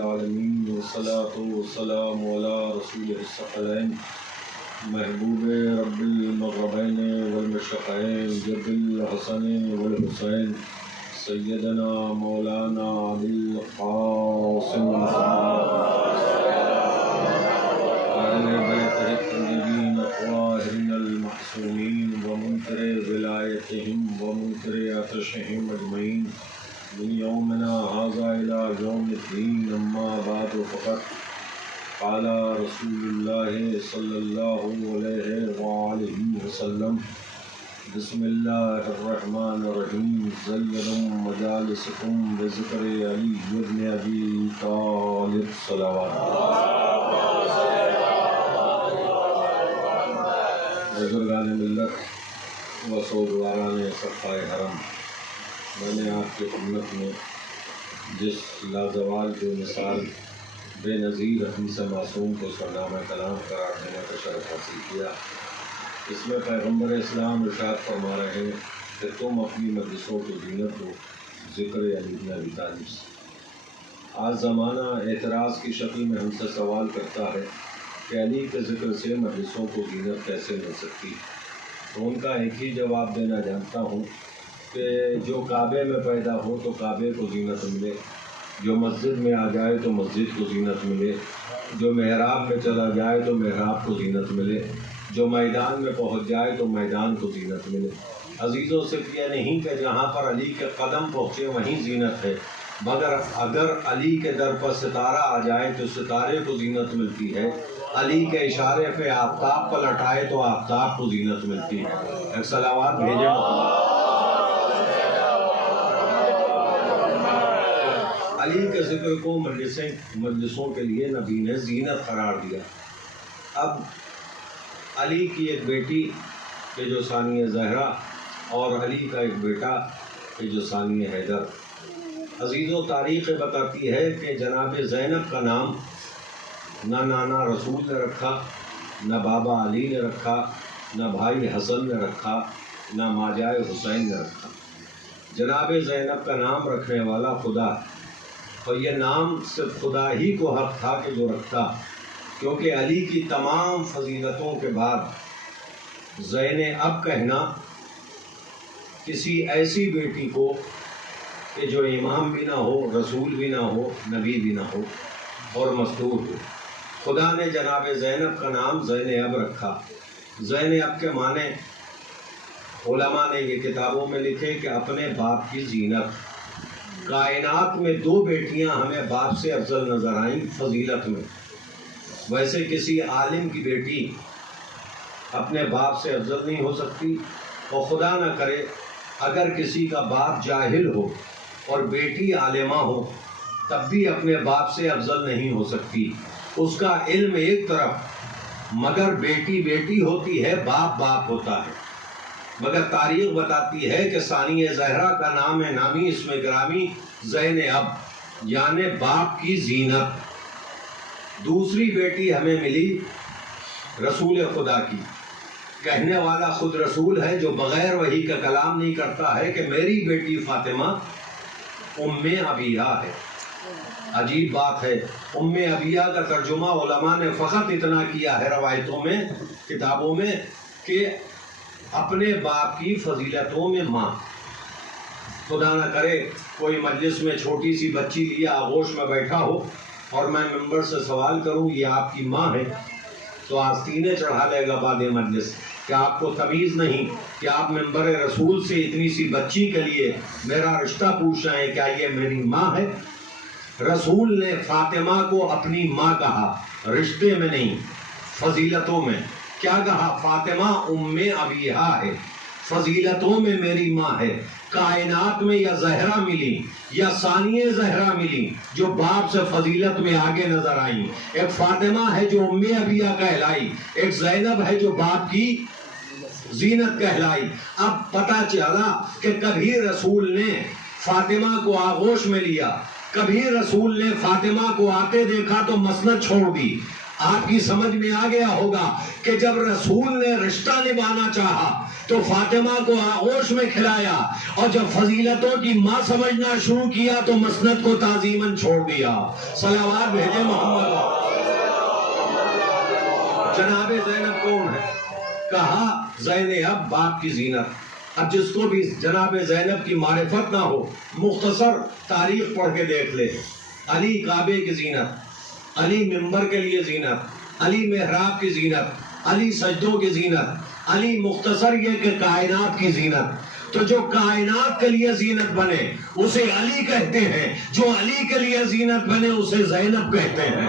العالمین والصلاة والسلام علی رسول الثقلین محبوب رب المغربین والمشرقین جد الحسن والحسین سیدنا مولانا علی القاسم اہل بیتہ الطیبین الطاہرین المعصومین ومنکر ولایتہم ومنکر عطشہم اجمعین من یومنا ھذا الی یوم الدین اما بعد فقط قال رسول اللہ صلی اللہ علیہ وآلہ وسلم بسم اللہ الرحمن الرحیم زیدوا مجالسکم بذکر علی بن ابی طالب صلوات بزرگان ملت و سوگواران صفحہ حرم، میں نے آپ کی خدمت میں جس لازوال جو مثال بے نظیر حدیث معصوم کو سرنامہ کلام قرار دینے کا شرف حاصل کیا، اس میں پیغمبر اسلام ارشاد فرما رہے ہیں کہ تم اپنی مجلسوں کو زینت دو ذکر علی بن ابی طالب سے۔ آج زمانہ اعتراض کی شکل میں ہم سے سوال کرتا ہے کہ علی کے ذکر سے مجلسوں کو زینت کیسے مل سکتی؟ تو ان کا ایک ہی جواب دینا جانتا ہوں کہ جو کعبے میں پیدا ہو تو کعبے کو زینت ملے، جو مسجد میں آ جائے تو مسجد کو زینت ملے، جو محراب میں چلا جائے تو محراب کو زینت ملے، جو میدان میں پہنچ جائے تو میدان کو زینت ملے۔ عزیزوں صرف یہ نہیں کہ جہاں پر علی کے قدم پہنچے وہیں زینت ہے، مگر اگر علی کے در پر ستارہ آ جائے تو ستارے کو زینت ملتی ہے، علی کے اشارے پہ آفتاب پلٹ آئے تو آفتاب کو زینت ملتی ہے۔ ایک صلوات بھیجے محمد۔ علی کے ذکر کو مجلسوں کے لیے نبی نے زینت قرار دیا۔ اب علی کی ایک بیٹی کہ جو ثانیہ زہرا اور علی کا ایک بیٹا کہ جو ثانیہ حیدر۔ عزیزوں تاریخ بتاتی ہے کہ جناب زینب کا نام نہ نانا رسول نے رکھا، نہ بابا علی نے رکھا، نہ بھائی حسن نے رکھا، نہ ماجائے حسین نے رکھا۔ جناب زینب کا نام رکھنے والا خدا، اور یہ نام صرف خدا ہی کو حق تھا کہ جو رکھتا، کیونکہ علی کی تمام فضیلتوں کے بعد زین اب کہنا کسی ایسی بیٹی کو کہ جو امام بھی نہ ہو، رسول بھی نہ ہو، نبی بھی نہ ہو اور مستور ہو۔ خدا نے جناب زینب کا نام زین اب رکھا۔ زین اب کے معنی علماء نے یہ کتابوں میں لکھے کہ اپنے باپ کی زینت۔ کائنات میں دو بیٹیاں ہمیں باپ سے افضل نظر آئیں فضیلت میں، ویسے کسی عالم کی بیٹی اپنے باپ سے افضل نہیں ہو سکتی، اور خدا نہ کرے اگر کسی کا باپ جاہل ہو اور بیٹی عالمہ ہو تب بھی اپنے باپ سے افضل نہیں ہو سکتی۔ اس کا علم ایک طرف، مگر بیٹی بیٹی ہوتی ہے، باپ باپ ہوتا ہے۔ مگر تاریخ بتاتی ہے کہ ثانیہ زہرا کا نام نامی اسم گرامی زین اب یعنی باپ کی زینت۔ دوسری بیٹی ہمیں ملی رسول خدا کی، کہنے والا خود رسول ہے جو بغیر وحی کا کلام نہیں کرتا ہے کہ میری بیٹی فاطمہ ام ابیہ ہے۔ عجیب بات ہے، ام ابیہ کا ترجمہ علماء نے فقط اتنا کیا ہے روایتوں میں، کتابوں میں، کہ اپنے باپ کی فضیلتوں میں ماں۔ خدا نہ کرے کوئی مجلس میں چھوٹی سی بچی لیے آغوش میں بیٹھا ہو اور میں ممبر سے سوال کروں یہ آپ کی ماں ہے تو آستینے چڑھا لے گا بعد مجلس کہ آپ کو تمیز نہیں کہ آپ ممبر رسول سے اتنی سی بچی کے لیے میرا رشتہ پوچھ رہے ہیں، کیا یہ میری ماں ہے؟ رسول نے فاطمہ کو اپنی ماں کہا، رشتے میں نہیں، فضیلتوں میں۔ کیا کہا؟ فاطمہ ام ابیہ ہے، فضیلتوں میں میری ماں ہے۔ کائنات میں یا زہرا ملی یا ثانیہ زہرا ملی جو باپ سے فضیلت میں آگے نظر آئیں۔ ایک فاطمہ ہے جو ام ابیہ کہلائی، ایک زینب ہے جو باپ کی زینت کہلائی۔ اب پتہ چلا کہ کبھی رسول نے فاطمہ کو آغوش میں لیا، کبھی رسول نے فاطمہ کو آتے دیکھا تو مسند چھوڑ دی۔ آپ کی سمجھ میں آ گیا ہوگا کہ جب رسول نے رشتہ نبھانا چاہا تو فاطمہ کو آغوش میں کھلایا، اور جب فضیلتوں کی ماں سمجھنا شروع کیا تو مسند کو تعظیماً چھوڑ دیا۔ صلوات بھیجے محمد۔ جناب زینب کون ہے؟ کہا زینب باپ کی زینت۔ اب جس کو بھی جناب زینب کی معرفت نہ ہو، مختصر تاریخ پڑھ کے دیکھ لے۔ علی کعبے کی زینت، علی ممبر کے لیے زینت، علی محراب کی زینت، علی سجدوں کی زینت، علی مختصر یہ کہ کائنات کی زینت۔ تو جو کائنات کے لیے زینت بنے اسے علی کہتے ہیں، جو علی کے لیے زینت بنے اسے زینب کہتے ہیں۔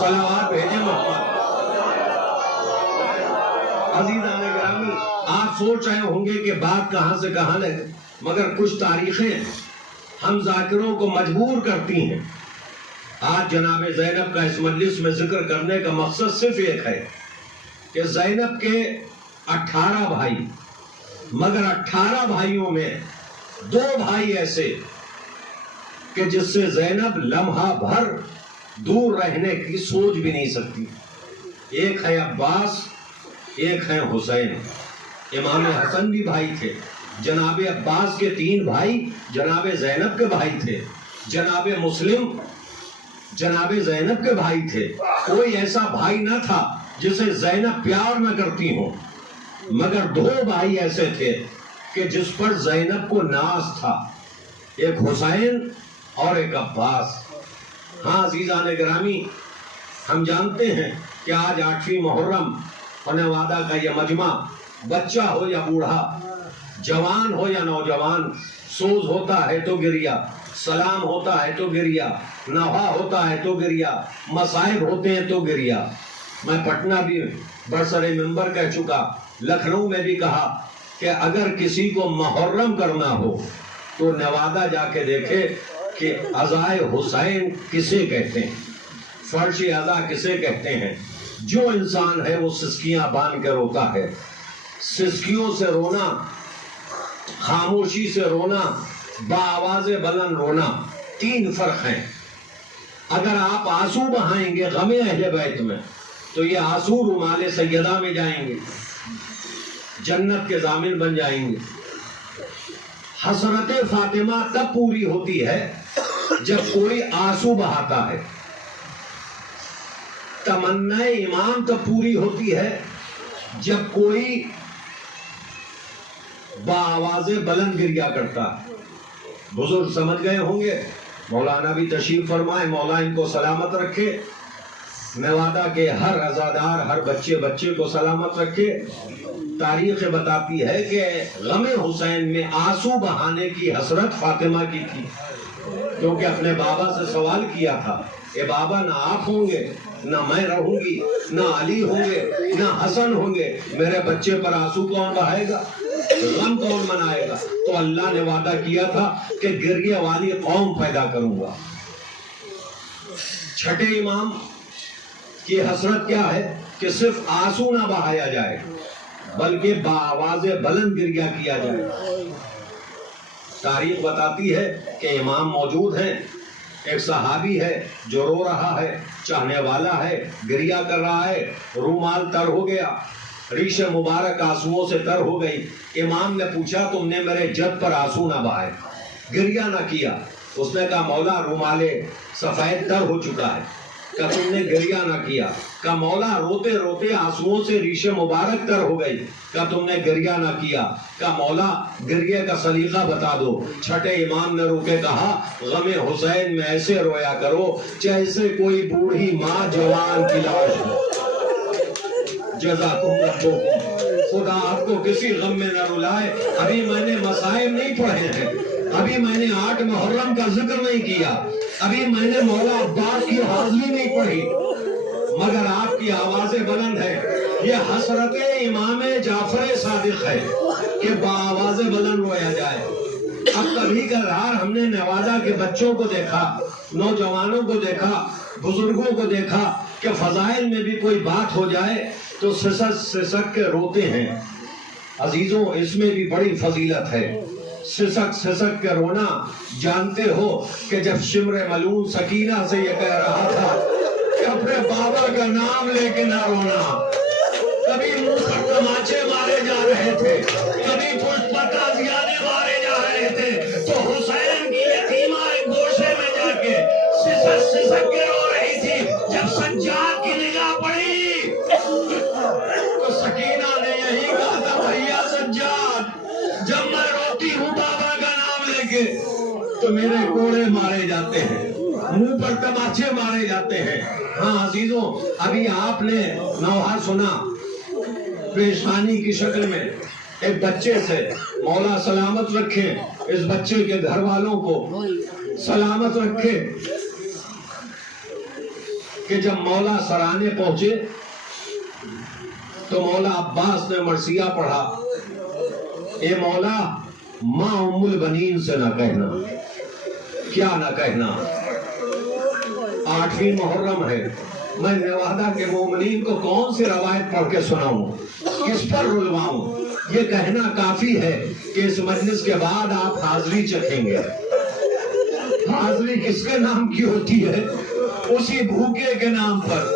صلوات بھیجے محمد۔ عزیزان گرامی، آپ سوچ رہے ہوں گے کہ بات کہاں سے کہاں لگے، مگر کچھ تاریخیں ہم ذاکروں کو مجبور کرتی ہیں۔ آج جناب زینب کا اس مجلس میں ذکر کرنے کا مقصد صرف ایک ہے کہ زینب کے 18 بھائی، مگر 18 بھائیوں میں 2 بھائی ایسے کہ جس سے زینب لمحہ بھر دور رہنے کی سوچ بھی نہیں سکتی۔ ایک ہے عباس، ایک ہے حسین۔ امام حسن بھی بھائی تھے۔ جناب عباس کے 3 بھائی جناب زینب کے بھائی تھے۔ جناب مسلم جناب زینب کے بھائی تھے۔ کوئی ایسا بھائی نہ تھا جسے زینب پیار نہ کرتی ہو، مگر 2 بھائی ایسے تھے کہ جس پر زینب کو ناز تھا، ایک حسین اور ایک عباس۔ ہاں عزیزان گرامی، ہم جانتے ہیں کہ آج 8ویں محرم اور نوادہ کا یہ مجمع، بچہ ہو یا بوڑھا، جوان ہو یا نوجوان، سوز ہوتا ہے تو گریا، سلام ہوتا ہے تو گریا، نوحہ ہوتا ہے تو گریا، مصائب ہوتے ہیں تو گریا۔ میں پٹنہ بھی برسر منبر کہہ چکا، لکھنؤ میں بھی کہا کہ اگر کسی کو محرم کرنا ہو تو نوادہ جا کے دیکھے کہ عزائے حسین کسے کہتے ہیں، فرش عزا کسے کہتے ہیں۔ جو انسان ہے وہ سسکیاں باندھ کے روتا ہے۔ سسکیوں سے رونا، خاموشی سے رونا، بآواز بلند رونا، 3 فرق ہیں۔ اگر آپ آنسو بہائیں گے غم اہل بیت میں تو یہ آنسو رمال سیدہ میں جائیں گے، جنت کے ضامن بن جائیں گے۔ حسرت فاطمہ تب پوری ہوتی ہے جب کوئی آنسو بہاتا ہے۔ تمنا امام تب پوری ہوتی ہے جب کوئی بآواز بلند گریا کرتا ہے۔ بزرگ سمجھ گئے ہوں گے، مولانا بھی تشریف فرمائے، مولا ان کو سلامت رکھے، نوادہ کے ہر عزادار، ہر بچے کو سلامت رکھے۔ تاریخ بتاتی ہے کہ غم حسین میں آنسو بہانے کی حسرت فاطمہ کی تھی، کیونکہ اپنے بابا سے سوال کیا تھا، اے بابا نہ آپ ہوں گے، نہ میں رہوں گی، نہ علی ہوں گے، نہ حسن ہوں گے، میرے بچے پر آنسو کون بہائے گا، غم کون منائے گا؟ تو اللہ نے وعدہ کیا تھا کہ گریہ والی قوم پیدا کروں گا۔ چھٹے امام کی حسرت کیا ہے کہ صرف آنسو نہ بہایا جائے بلکہ بآواز بلند گریہ کیا جائے۔ تاریخ بتاتی ہے کہ امام موجود ہیں، ایک صحابی ہے جو رو رہا ہے، چاہنے والا ہے، گریہ کر رہا ہے، رومال تر ہو گیا، ریش مبارک آنسوؤں سے تر ہو گئی۔ امام نے پوچھا تم نے میرے جد پر آنسو نہ بہائے، گریہ نہ کیا؟ اس نے کہا مولا رومال سفید تر ہو چکا ہے، کہ تم نے گریہ نہ کیا؟ کہ مولا روتے روتے آنسوؤں سے ریش مبارک تر ہو گئی، کہ تم نے گریہ نہ کیا؟ کہ مولا گریہ کا سلیقہ بتا دو۔ چھٹے امام نے رو کے کہا غم حسین میں ایسے رویا کرو جیسے کوئی بوڑھی ماں جوان کی لاش ہو۔ جزاکم ربکم، خدا آپ کو کسی غم میں نہ رلائے۔ ابھی میں نے مصائب نہیں پڑھے ہیں، ابھی میں نے 8 محرم کا ذکر نہیں کیا، ابھی میں نے مولا عباس کی حاضری نہیں پڑھی، مگر آپ کی آوازیں بلند ہے۔ یہ حسرت امام جعفر صادق ہے کہ بآواز بلند رویا جائے۔ اب کبھی کبھار ہم نے نوادہ کے بچوں کو دیکھا، نوجوانوں کو دیکھا، بزرگوں کو دیکھا کہ فضائل میں بھی کوئی بات ہو جائے تو سسک کے روتے ہیں۔ عزیزوں، اس میں بھی بڑی فضیلت ہے، سسک کے رونا۔ جانتے ہو کہ جب شمر ملعون سکینہ سے یہ کہہ رہا تھا کہ اپنے میرے بابا کا نام لے کے نہ رونا. کبھی منہ پر تماچے مارے جا رہے تھے, کبھی پشت پر تازیانے مارے جا رہے تھے, تو حسین کی یتیمہ ایک گوشے میں جا کے سسک کے رو رہی تھی. جب سجاد کی نگاہ پڑی تو سکینہ نے یہی کہا تھا, بھیا سجاد, جب میں روتی ہوں بابا کا نام لے کے تو میرے کوڑے مارے جاتے ہیں, منہ پر تماچے مارے جاتے ہیں. ہاں عزیزوں, ابھی آپ نے نوحہ سنا, پریشانی کی شکل میں ایک بچے سے, مولا سلامت رکھے اس بچے کے گھر والوں کو, سلامت رکھے, کہ جب مولا سرانے پہنچے تو مولا عباس نے مرثیہ پڑھا, اے مولا ماں ام البنین سے نہ کہنا. کیا نہ کہنا؟ 8ویں محرم ہے, میں نوادہ کے مومنین کو کون سی روایت پڑھ کے سناؤں, کس پر رلواؤں؟ یہ کہنا کافی ہے کہ اس مجلس کے بعد آپ حاضری چکھیں گے. حاضری کس کے نام کی ہوتی ہے؟ اسی بھوکے کے نام پر,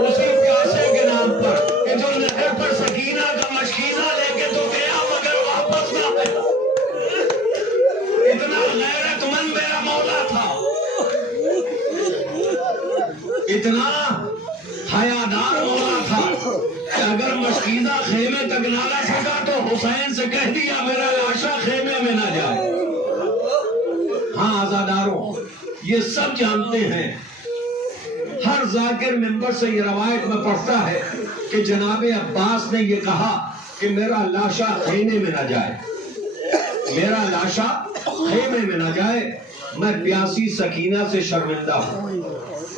اسی پیاسے کے نام پر, کہ جو نہر پر سکینہ کا مشکینہ لے کے تو گیا مگر واپس نہ آیا. اتنا غیرت مند میرا مولا تھا, اتنا حیادار مولا تھا کہ اگر مشکینہ خیمے تک نہ لا سکا تو حسین سے کہہ دیا میرا لاشا خیمے میں نہ جائے. ہاں عزاداروں, یہ سب جانتے ہیں, ہر ذاکر ممبر سے یہ روایت میں پڑھتا ہے کہ جناب عباس نے یہ کہا کہ میرا لاشا خیمے میں نہ جائے, میرا لاشا خیمے میں نہ جائے, میں پیاسی سکینہ سے شرمندہ ہوں.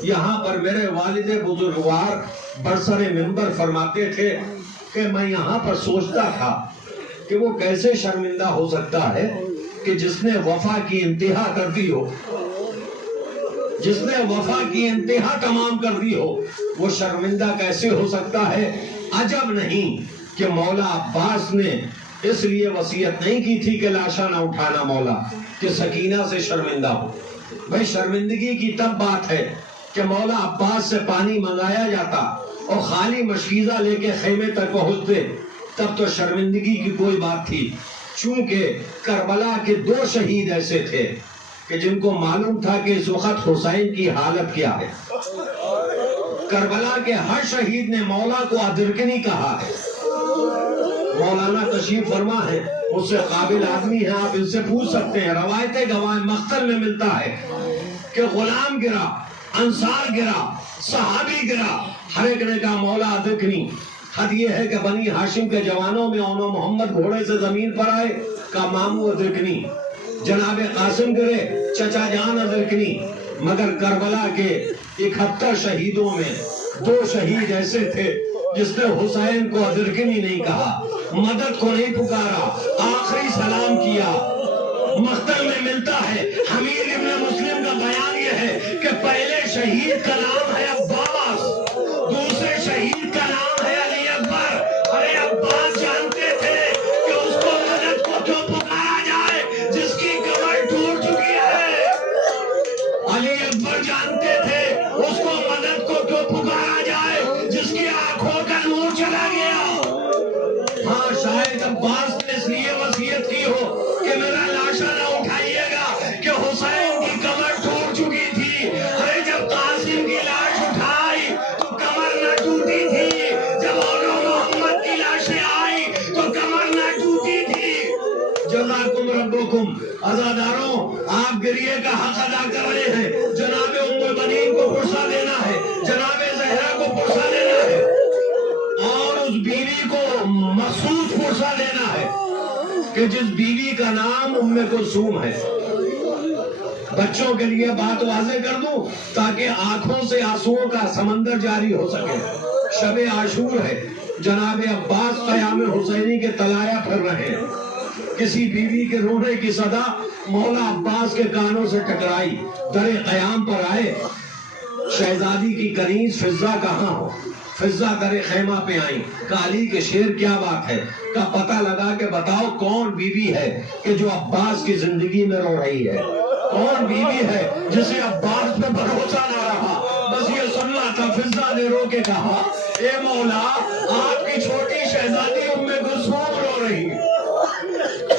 یہاں پر میرے والد بزرگوار برسر ممبر فرماتے تھے کہ میں یہاں پر سوچتا تھا کہ وہ کیسے شرمندہ ہو سکتا ہے کہ جس نے وفا کی انتہا کر دی ہو, جس نے وفا کی انتہا تمام کر دی ہو, وہ شرمندہ کیسے ہو سکتا ہے. عجب نہیں کہ مولا عباس نے اس لیے وصیت نہیں کی تھی کہ لاشا نہ اٹھانا مولا, کہ سکینہ سے شرمندہ ہو. بھئی شرمندگی کی تب بات ہے کہ مولا عباس سے پانی منگایا جاتا اور خالی مشکیزہ لے کے خیمے تک پہنچتے, تب تو شرمندگی کی کوئی بات تھی. چونکہ کربلا کے 2 شہید ایسے تھے کہ جن کو معلوم تھا کہ اس وقت حسین کی حالت کیا ہے. کربلا کے ہر شہید نے مولا کو ادرکنی کہا ہے. مولانا تشریف فرما ہے, اس سے قابل آدمی ہیں, آپ ان سے پوچھ سکتے ہیں. روایتیں گواہ مقتل میں ملتا ہے کہ غلام گرا, انصار گرا, صحابی گرا, ہر ایک نے کہا مولا ادرکنی. حد یہ ہے کہ بنی ہاشم کے جوانوں میں اونو محمد گھوڑے سے زمین پر آئے, کہا مامو ادرکنی. جناب قاسم گرے, چچا جان ادرکنی. مگر کربلا کے 71 شہیدوں میں 2 شہید ایسے تھے جس نے حسین کو ادرکنی نہیں کہا, مدد کو نہیں پکارا, آخری سلام کیا. مقتل میں ملتا ہے, حمید ابن مسلم کا بیان یہ ہے کہ پہلے شہید کا نام ہے عباس, دوسرے شہید کا نام ہے علی اکبر. ارے عباس جانتے تھے کہ اس کو مدد کو کیوں پکارا جائے جس کی کمر ٹوٹ چکی ہے. علی اکبر جانتے تھے اس کو مدد کو کیوں پکارا جائے جس کی آنکھوں کا نور چلا گیا. ہاں شاید عباس نے اس لیے وصیت کی ہو کہ میرا لاشا نہ اٹھائیے گا کہ حسین کی کمر ٹوٹ چکی تھی. ارے جب قاسم کی لاش اٹھائی تو کمر نہ ٹوٹی تھی, جب اونو محمد کی لاشیں آئی تو کمر نہ ٹوٹی تھی. جزاکم ربکم. عزاداروں, آپ گریے کا حق ادا کر رہے ہیں. جناب ام البنین کو پرسہ دینا ہے, جناب زہرا کو پرسہ دینا ہے, اور اس بیوی کو مخصوص پرسہ دینا ہے کہ جس بیوی کا نام ام کلثوم ہے. بچوں کے لیے بات واضح کر دوں تاکہ آنکھوں سے آنسوؤں کا سمندر جاری ہو سکے. شب عاشور ہے, جناب عباس قیام حسینی کے طلایہ پھر رہے ہیں. کسی بیوی کے رونے کی صدا مولا عباس کے کانوں سے ٹکرائی, در قیام پر آئے. شہزادی کی کنیز فضہ کہاں ہو؟ فضہ در خیمہ پہ آئیں. کہا علی کے شیر کیا بات ہے؟ کا پتہ لگا کہ بتاؤ کون بیوی ہے کہ جو عباس کی زندگی میں رو رہی ہے, کون بیوی ہے جسے عباس پہ بھروسہ نہ رہا, بس یہ سننا تھا فضہ نے رو کے کہا اے مولا آپ کی چھوٹی شہزادی ام کلثوم رو رہی ہے۔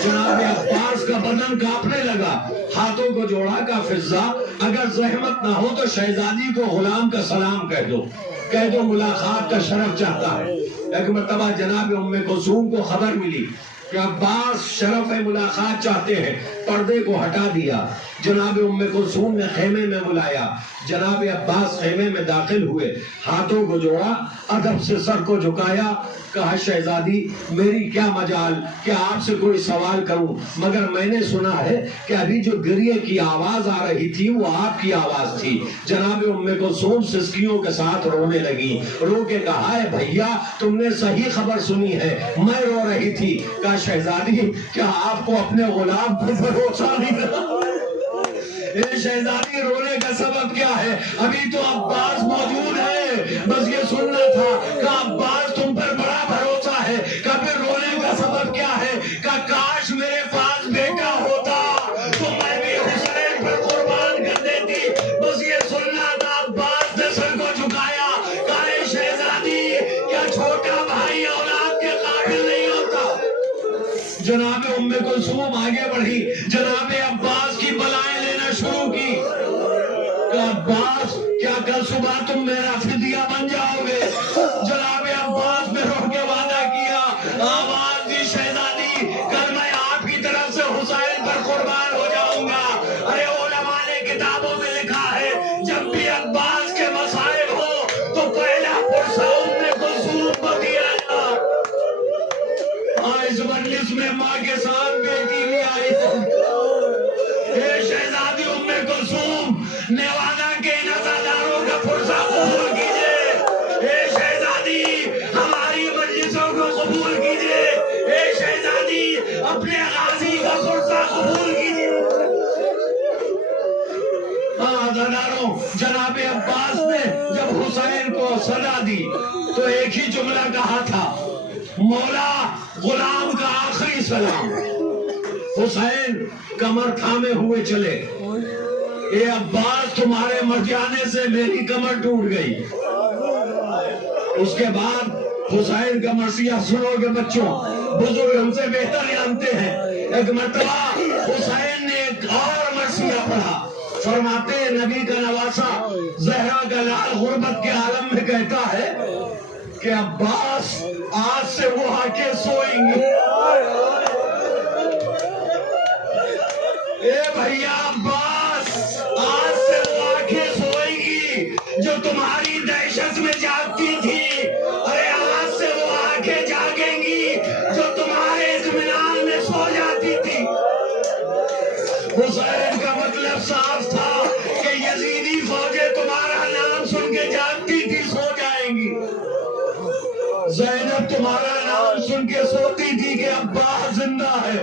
جناب عباس کا بدن کانپنے لگا، ہاتھوں کو جوڑا، کہا فضہ اگر زحمت نہ ہو تو شہزادی کو غلام کا سلام کہہ دو ملاقات کا شرف چاہتا ہے۔ ایک مرتبہ جناب ام کلثوم کو خبر ملی کہ عباس شرف ملاقات چاہتے ہیں، پردے کو ہٹا دیا، جناب ام کلثوم نے خیمے میں بلایا، جناب عباس خیمے میں داخل ہوئے، ہاتھوں کو جوڑا، ادب سے سر کو جھکایا، کہا شہزادی میری کیا مجال کہ آپ سے کوئی سوال کروں، مگر میں نے سنا ہے کہ ابھی جو گریے کی آواز آ رہی تھی وہ آپ کی آواز تھی۔ جناب ام کلثوم سسکیوں کے ساتھ رونے لگی، رو کے کہا ہے بھیا تم نے صحیح خبر سنی ہے، میں رو رہی تھی۔ کہا شہزادی کیا آپ کو اپنے غلام پر بھروسہ نہیں رہا؟ اے شہزادی رونے کا سبب کیا ہے؟ ابھی تو عباس موجود ہے، بس یہ سننا تھا کہ عباس تم پر بڑا بھروسہ ہے۔ کہ پھر رونے کا سبب کیا ہے؟ کہ کاش میرے پاس بیٹا ہوتا تو میں بھی حسین پر قربان کر دیتی، بس یہ سننا تھا۔ عباس نے سر کو جھکایا، کہا اے شہزادی کیا چھوٹا بھائی اولاد کے قابل نہیں ہوتا؟ جناب ام کلثوم آگے بڑھی، جناب عباس کی بلائیں لینا شروع کی کہ عباس کیا کل صبح تم میرا فدیہ بن جاؤ گے؟ جناب عباس نے رو کے وعدہ کیا، آواز دی شہزادی کل میں آپ کی طرف سے حسین پر قربان ہو جاؤں گا۔ ارے علماء نے کتابوں میں لکھا ہے جب بھی عباس کے مسائل ہو تو پہلا پرسہ ام کلثوم کو دیا جائے۔ اس مجلس میں ماں کے ساتھ بیٹی بھی آئی ہے۔ اے شہزادی ام کلثوم نے وعدہ کے ان عزاداروں کا پرسہ قبول کیجئے۔ اے شہزادی ہماری مجلسوں کو قبول کیجئے۔ اے شہزادی اپنے غازی کا پرسہ قبول کیجئے۔ عزاداروں جناب عباس نے جب حسین کو صدا دی تو ایک ہی جملہ کہا تھا، مولا غلام کا آخری سلام۔ حسین کمر تھامے ہوئے چلے، اے عباس تمہارے مر جانے سے میری کمر ٹوٹ گئی۔ اس کے بعد حسین کا مرثیہ سنو گے بچوں، بزرگ ہم سے بہتر جانتے ہیں۔ ایک مرتبہ حسین نے ایک اور مرثیہ پڑھا، فرماتے ہیں نبی کا نواسا زہرا کا لال غربت کے عالم میں کہتا ہے کہ عباس آج سے وہ آ کے سوئیں گے۔ اے بھیا عباس آج سے وہ آ کے سوئیں گی جو تمہاری دہشت میں جاگتی تھی۔ ارے آج سے وہ آ کے جاگیں گی جو تمہارے اطمینان میں سو جاتی تھی۔ حسین کا مطلب صاف تھا کہ یزیدی فوجیں تمہارا نام سن کے جاگتی تھی، سو جائیں گی۔ زینب تمہارا نام سن کے سوتی تھی کہ عباس زندہ ہے۔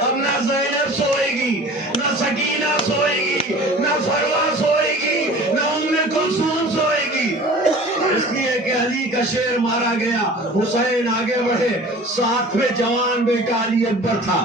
اب نہ زینب سوئے گی، نہ سکینہ سوئے گی، نہ فروا سوئے گی، نہ ام کلثوم سوئے گی۔ اس لیے کہ علی کا شیر مارا گیا، حسین آگے بڑھے، ساتھ میں جوان بیٹا علی اکبر تھا۔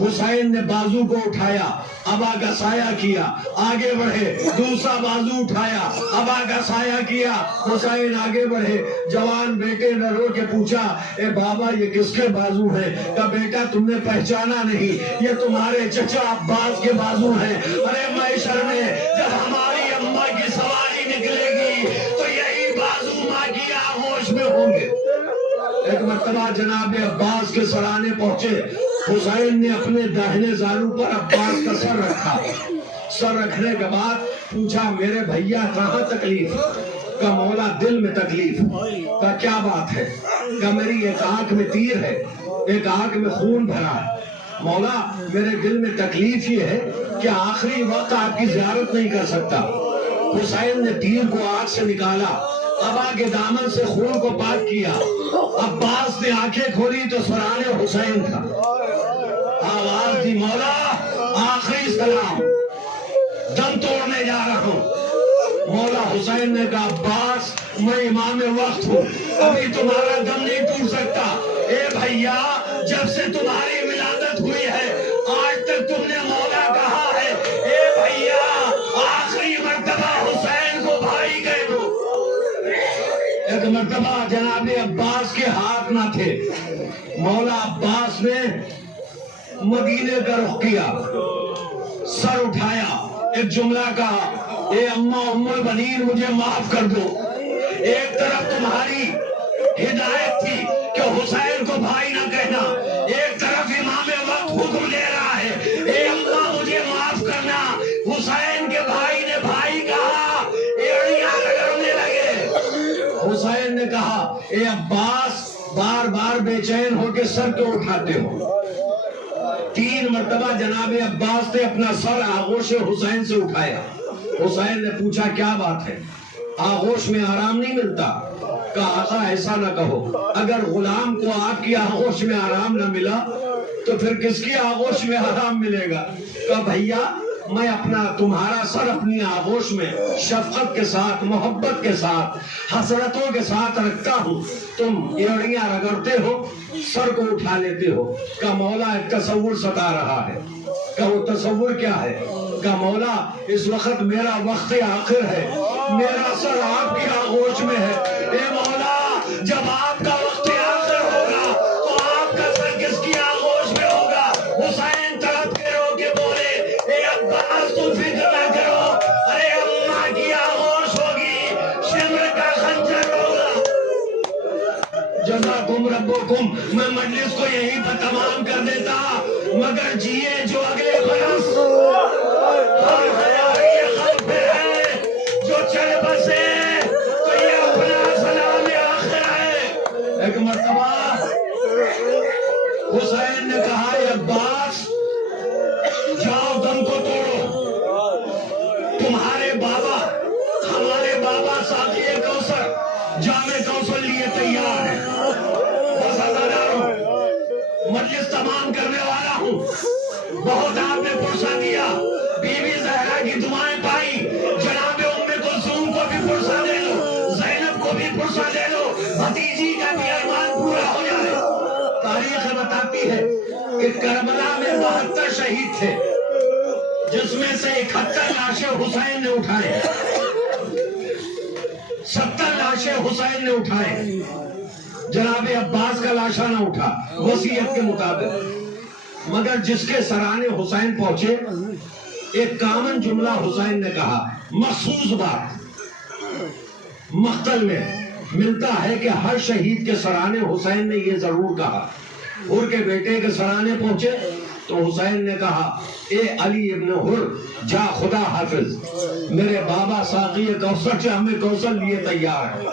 حسین نے بازو کو اٹھایا، ابا کا سایہ کیا، آگے بڑھے، دوسرا بازو اٹھایا، ابا کا سایہ کیا، حسین آگے بڑھے، جوان بیٹے نے رو کے پوچھا اے بابا یہ کس کے بازو ہیں؟ کہا بیٹا تم نے پہچانا نہیں، یہ تمہارے چچا عباس کے بازو ہیں۔ ارے محشر میں جب ہماری اماں کی سواری نکلے گی تو یہی بازو ماں کی آغوش میں ہوں گے۔ ایک مرتبہ جناب عباس کے سرانے پہنچے، حسین نے اپنے داہنے زانو پر عباس کا سر رکھا، سر رکھنے کے بعد پوچھا میرے بھیا کہاں تکلیف؟ کہ مولا دل میں تکلیف۔ کہ کیا بات ہے؟ کہ میری ایک آنکھ میں تیر ہے، ایک آنکھ میں خون بھرا ہے۔ مولا میرے دل میں تکلیف یہ ہے کہ آخری وقت آپ کی زیارت نہیں کر سکتا۔ حسین نے تیر کو آنکھ سے نکالا، ابا کے دامن سے خون کو پاک کیا۔ عباس نے آنکھیں کھولی تو سرانے حسین تھا۔ آواز دی مولا آخری سلام، دم توڑنے جا رہا ہوں۔ مولا حسین نے کہا عباس میں امام وقت ہوں، ابھی تمہارا دم نہیں ٹوٹ سکتا۔ اے بھیا جب سے تمہاری ولادت ہوئی ہے آج تک تم نے مولا کہا ہے۔ اے بھیا آخری مرتبہ حسین کو بھائی کہہ دو۔ ایک مرتبہ جناب عباس کے ہاتھ نہ تھے، مولا عباس نے مدینے کا رخ کیا، سر اٹھایا، ایک جملہ کہا، اے اماں ام البنین مجھے معاف کر دو، ایک طرف تمہاری ہدایت تھی کہ حسین کو بھائی نہ کہنا، ایک طرف امام وقت حکم دے رہا ہے، اے اماں مجھے معاف کرنا، حسین کے بھائی نے بھائی کہا، ایڑیاں رگڑنے لگے۔ حسین نے کہا، اے عباس بار بار بے چین ہو کے سر کیوں اٹھاتے ہو؟ 3 مرتبہ جناب عباس نے اپنا سر آغوش حسین سے اٹھایا۔ حسین نے پوچھا کیا بات ہے؟ آغوش میں آرام نہیں ملتا؟ کہا آقا ایسا نہ کہو، اگر غلام کو آپ کی آغوش میں آرام نہ ملا تو پھر کس کی آغوش میں آرام ملے گا؟ کہا بھیا میں اپنا تمہارا سر اپنی آغوش میں شفقت کے ساتھ، محبت کے ساتھ، حسرتوں کے ساتھ رکھتا ہوں، تم ایڑیاں رگڑتے ہو، سر کو اٹھا لیتے ہو۔ کہ مولا ایک تصور ستا رہا ہے۔ کہ وہ تصور کیا ہے؟ کہ مولا اس وقت میرا وقت آخر ہے، میرا سر آپ کی آغوش میں ہے، اے مولا جب آپ کا وقت آخر ہوگا تو آپ کا سر کس کی آغوش میں ہوگا؟ حسین تڑپ کے رو کے بولے، اے عباس تم فکر نہ کرو، ارے اماں کی آغوش ہوگی، شمر کا خنجر ہوگا۔ جزاکم ربکم، میں مجلس کو یہیں پر تمام کر دیتا، مگر جیے جو اگلے برس، ہر حیار یہ خلف ہے جو چل بسے تو یہ اپنا سلام آخر ہے۔ ایک مرتبہ حسین نے کہا اے عباس جاؤ دم کو توڑو، تمہارے بابا ہمارے بابا ساقی کوثر جام کوثر لیے تیار ہیں، بس عزاداروں مجلس تمام کرنے والا ہوں، بہت آپ نے پرسہ دیا، بی بی زہرا کی دعائیں پائی، جناب ام کلثوم کو بھی پرسہ دے لو، زینب کو بھی پرسہ دے لو، بھتیجی کا بھی ارمان پورا ہو جائے۔ تاریخ بتاتی ہے کہ کربلا میں 72 شہید تھے، جس میں سے 71 لاشیں حسین نے اٹھائے، 70 لاشیں حسین نے اٹھائے، جناب عباس کا لاشا نہ اٹھا وصیت کے مطابق۔ مگر جس کے سرانے حسین پہنچے ایک کامن جملہ حسین نے کہا، مخصوص بات مقتل میں ملتا ہے کہ ہر شہید کے سرانے حسین نے یہ ضرور کہا۔ حر کے بیٹے کے سرانے پہنچے تو حسین نے کہا، اے علی ابن حر جا خدا حافظ، میرے بابا ساقی کوثر جام کوثر لیے تیار ہے۔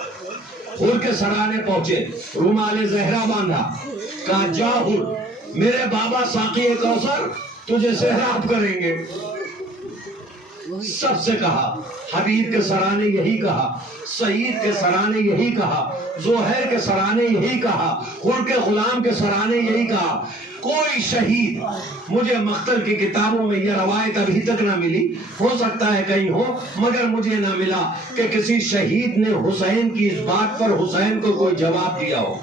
حر کے سرانے پہنچے، رومال زہرا باندھا، کہا جا حر میرے بابا ساقی کوثر تجھے سیراب کریں گے۔ سب سے کہا، حبیب کے سرانے یہی کہا، سعید کے سرانے یہی کہا، زہیر کے سرانے یہی کہا، حر کے غلام کے سرانے یہی کہا۔ کوئی شہید، مجھے مقتل کی کتابوں میں یہ روایت ابھی تک نہ ملی، ہو سکتا ہے کہیں ہو، مگر مجھے نہ ملا کہ کسی شہید نے حسین کی اس بات پر حسین کو کوئی جواب دیا ہو،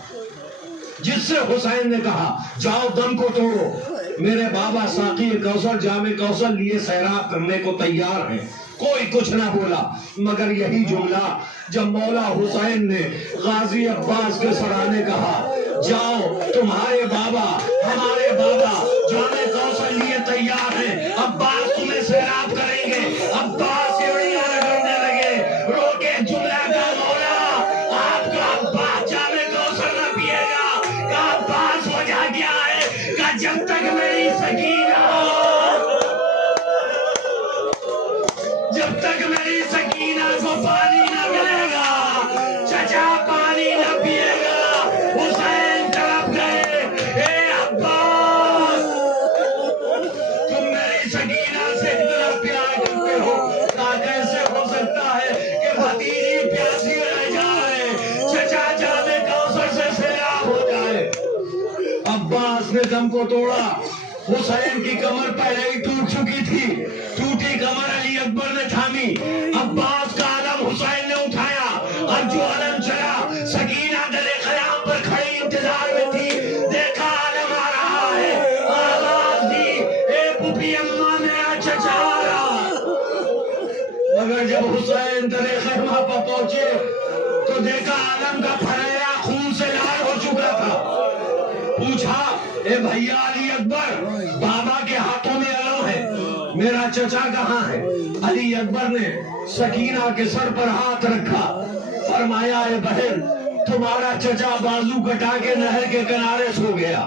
جس سے حسین نے کہا جاؤ دم کو توڑو، میرے بابا ساقی کوثر جام کوثر لیے سیراب کرنے کو تیار ہیں۔ کوئی کچھ نہ بولا، مگر یہی جملہ جب مولا حسین نے غازی عباس کے سرانے کہا، جاؤ تمہارے بابا ہمارے بابا جام کوثر لیے تیار ہیں، عباس تمہیں سیراب کریں گے، عباس ایڑیاں رگڑنے لگے، رو کے جملہ کا مولا آپ کا عباس جام کوثر نہ پیے گا۔ کہ عباس وجہ کیا ہے؟ کہ جب تک میری سکینہ، جب تک میری سکینہ کو پانی نہ ملے گا، چچا پانی نہ پیے گا۔ حسین تڑپ گئے، اے عباس تم میری سکینہ سے اتنا پیار کرتے ہو، کہا کیسے ہو سکتا ہے کہ بھتیجی پیاسی رہ جائے، چچا جام کوثر سے سیراب ہو جائے۔ عباس نے دم کو توڑا، حسین کی کمر پہلے ہی ٹوٹ چکی تھی، ٹوٹی کمر علی اکبر نے تھامی، عباس کا علم حسین نے اٹھایا، اب جو علم چلا سکینہ گلے خیام پر کھڑی انتظار میں تھی، دیکھا علم آ رہا ہے، آواز دی، اے پھوپھی اماں میرا چچا آ رہا۔ مگر جب حسین در خیمہ پر پہنچے تو تو دیکھا عالم کا پھریرا خون سے لال ہو چکا تھا. پوچھا اے بھیا علی اکبر، بابا کے ہاتھوں میں علم ہے، میرا چچا کہاں ہے؟ علی اکبر نے سکینہ کے سر پر ہاتھ رکھا، فرمایا اے بہن تمہارا چچا بازو کٹا کے نہر کے کنارے سو گیا.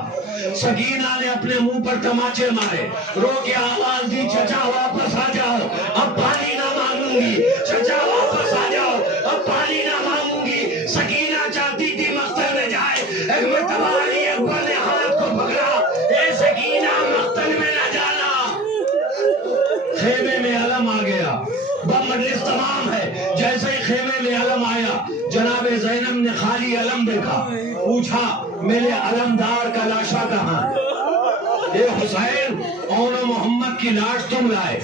سکینہ نے اپنے منہ پر تماچے مارے، رو کے آواز دی چچا واپس آ جاؤ، اب پانی نہ مانگوں گی، چچا واپس آ جاؤ، اب پانی نہ مانگوں گی. سکینہ چاہتی تھی مقتل میں جائے، ایک مرتبہ علی اکبر نے ہاتھ کو پکڑا، اے سکینہ مقتل میں نہ جانا. خیمے میں علم آ گیا، بم مجلس تمام ہے. جیسے ہی خیمے میں علم آیا، جناب زینب نے خالی علم دیکھا، پوچھا میرے علمدار کا لاشا کہاں ہے؟ اے حسین، اون محمد کی لاش تم لائے،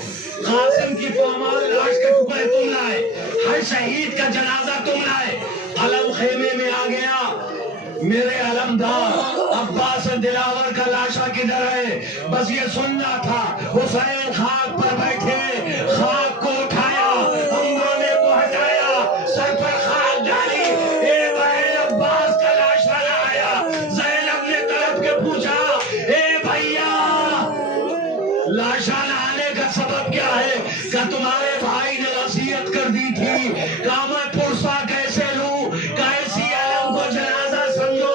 قاسم کی پامال لاش کے ٹکڑے تم لائے، ہر شہید کا جنازہ تم لائے. علم خیمے میں آ گیا، میرے علمدار عباس دلاور کا لاشا کدھر ہے؟ بس یہ سننا تھا. حسین خاک پر بیٹھے، خاک کو اٹھایا، انگونے کو ہٹایا، سر پر خاک ڈالی. اے بہن عباس کا لاشا نہ آیا. زینب نے طلب کے پوچھا اے بھیا لاشا نہ آنے کا سبب کیا ہے؟ کہ تمہارے بھائی نے وصیت کر دی تھی، کہ میں پرسا کیسے لوں، کیسی علم کو جنازہ سمجھو.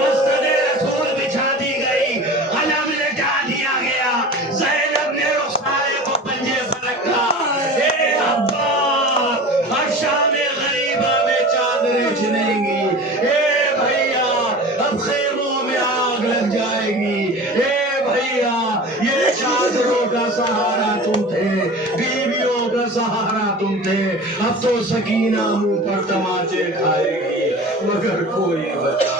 مسند رسول بچھا دی گئی، علم لٹا دیا گیا. زینب نے رخسارے کو پنجے پر رکھا. اے عباس اب شام غریبہ میں چادریں چھنیں گی. اے بھیا اب خیموں میں آگ لگ جائے گی. اے بھیا یہ چادروں کا سہارا تم تھے، بیویوں کا سہارا تم تھے، اب تو سکینہ منہ پر تماچے کھائے گی مگر کوئی بچا